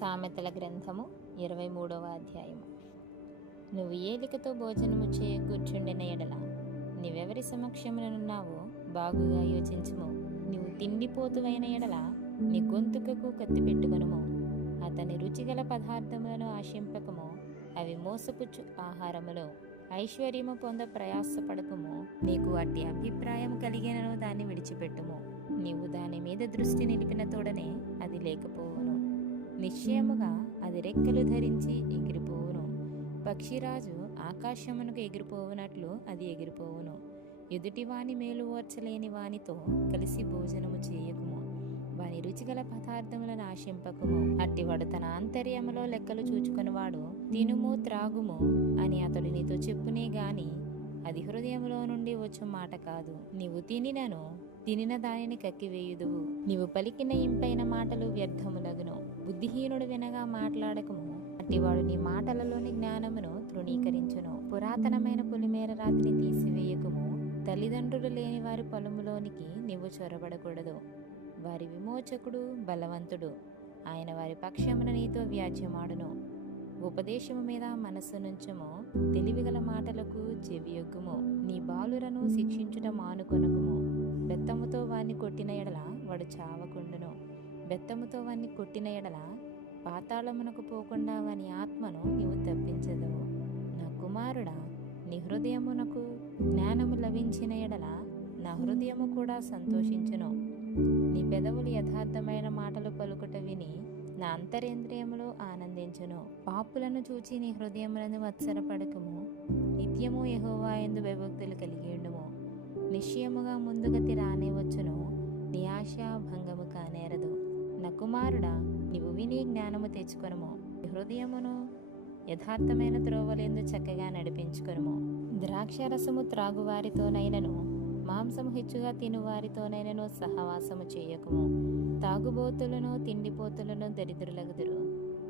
సామెతల గ్రంథము 23వ అధ్యాయము. నువ్వు ఏలికతో భోజనము చేయ కూర్చుండిన ఎడల నీవెవరి సమక్షముననున్నావో బాగుగా యోచించుము. నువ్వు తిండిపోతువైన ఎడల నీ గొంతుకకు కత్తి పెట్టుకొనుము. అతని రుచిగల పదార్థములను ఆశింపకము, అవి మోసపుచ్చు ఆహారములో. ఐశ్వర్యము పొంద ప్రయాసపడకము, నీకు అట్టి అభిప్రాయం కలిగినను దాన్ని విడిచిపెట్టుము. నీవు దాని మీద దృష్టి నిలిపిన తోడనే అది లేకపోవును. నిశ్చయముగా అది రెక్కలు ధరించి ఎగిరిపోవును. పక్షిరాజు ఆకాశమునకు ఎగిరిపోవునట్లు అది ఎగిరిపోవును. ఎదుటివాని మేలు ఓర్చలేని వానితో కలిసి భోజనము చేయకుము. వాని రుచిగల పదార్థములను ఆశింపకము. అట్టివాడు తన ఆంతర్యములో లెక్కలు చూచుకొనివాడు. తినుము త్రాగుము అని అతడు నీతో చెప్పునే గాని అది హృదయములో నుండి వచ్చు మాట కాదు. నీవు తినిన దానిని కక్కివేయుదువు. నీవు పలికిన ఇంపైన మాటలు వ్యర్థములగును. బుద్ధిహీనుడు వినగా మాట్లాడకము, అట్టివాడు నీ మాటలలోని జ్ఞానమును తృణీకరించును. పురాతనమైన పులిమేర రాతిని తీసివేయకము. తల్లిదండ్రులు లేని వారి పొలములోనికి నీవు చొరబడకూడదు. వారి విమోచకుడు బలవంతుడు, ఆయన వారి పక్షమున నీతో వ్యాజ్యమాడును. ఉపదేశము మీద మనస్సు నుంచుము, తెలివిగల మాటలకు చెవియొగ్గుము. నీ బాలురను శిక్షించుట మానుకొనకుము. బెత్తముతో వాణ్ణి కొట్టిన ఎడల వాడు చావకుండును. బెత్తముతో వాణ్ణి కొట్టిన ఎడల పాతాళమునకు పోకుండా వాని ఆత్మను నీవు తప్పించదవు. నా కుమారుడా, నీ హృదయమునకు జ్ఞానము లభించిన ఎడల నా హృదయము కూడా సంతోషించును. నీ పెదవులు యథార్థమైన మాటలు పలుకుట విని నా అంతరేంద్రియములో ఆనందించును. పాపులను చూచి నీ హృదయములను మత్సరపడకము. నిత్యము యెహోవా యందు భయభక్తులు కలిగి ఉండుము. నిశ్చయముగా ముందుగతి రానే వచ్చును. నీ ఆశ భంగము కానేరదు. నా కుమారుడా, నీవు విని జ్ఞానము తెచ్చుకొనుము. హృదయమును యథార్థమైన త్రోవలందు చక్కగా నడిపించుకొనుము. ద్రాక్షరసము త్రాగువారితోనైనను మాంసము హెచ్చుగా తినువారితోనైనను సహవాసము చేయకుము. తాగుబోతులను తిండిపోతులను దరిద్రులగుదురు.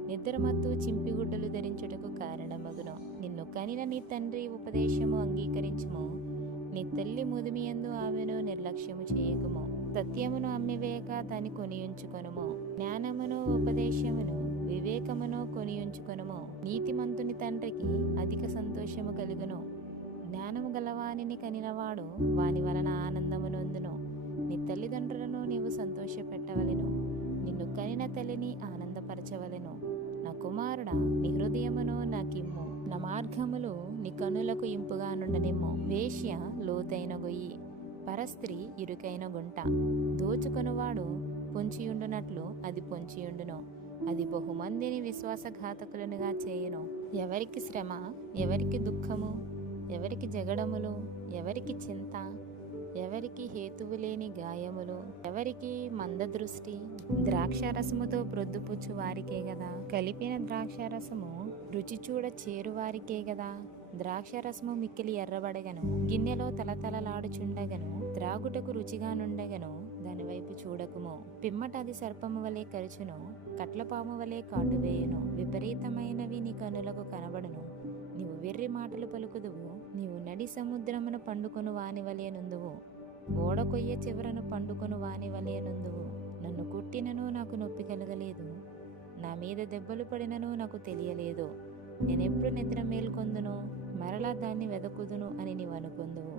నిద్రమత్తు చింపిగుడ్డలు ధరించుటకు కారణమగును. నిన్ను కనిన నీ తండ్రి ఉపదేశము అంగీకరించుము. నీ తల్లి ముదిమియందు ఆమెను నిర్లక్ష్యము చేయకుము. సత్యమును అమ్మివేయక దాన్ని కొనియుంచుకొనుము. జ్ఞానమును ఉపదేశమును వివేకమును కొనియుంచుకొనుము. నీతిమంతుని తండ్రికి అధిక సంతోషము కలుగును. జ్ఞానము గలవానిని కనినవాడు వాని వలన ఆనందము నొందును. నీ తల్లిదండ్రులను నీవు సంతోషపెట్టవలెను. నిన్ను కనిన తల్లిని ఆనందపరచవలెను. నా కుమారుడా, నీ హృదయమును నాకిమ్ము. నా మార్గములు నీ కన్నులకు ఇంపుగా నుండనిమ్ము. వేశ్య లోతైన గొయ్యి, పరస్త్రీ ఇరుకైన గుంట. దోచుకొనువాడు పొంచియుండునట్లు అది పొంచియుండును. అది బహుమందిని విశ్వాసఘాతకులనుగా చేయును. ఎవరికి శ్రమ, ఎవరికి దుఃఖము, ఎవరికి జగడములు, ఎవరికి చింత, ఎవరికి హేతువు లేని గాయములు, ఎవరికి మందదృష్టి. ద్రాక్షారసముతో ప్రొద్దుపుచ్చు వారికే గదా. కలిపిన ద్రాక్షారసము రుచి చూడ చేరు వారికే గదా. ద్రాక్షారసము మిక్కిలి ఎర్రబడగను, గిన్నెలో తలతలలాడుచుండగను, త్రాగుటకు రుచిగా నుండగను. దాని వైపు చూడకుము. పిమ్మట అది సర్పము వలె కరుచును, కట్లపాము వలె కాటువేయును. విపరీతమైనవి నీ కనులకు కనబడును. నీవు వెర్రి మాటలు పలుకుదువు. నీవు నడి సముద్రమును పండుకొను వాని వలె నుందువు. ఓడకొయ్య చివరను పండుకొను వాని వలె నుందువు. నన్ను కుట్టినను నాకు నొప్పి కలగలేదు, నా మీద దెబ్బలు పడినను నాకు తెలియలేదు. నేనెప్పుడు నిద్ర మేల్కొందును, మరలా దాన్ని వెదకుదును అని నీవు అనుకొందువు.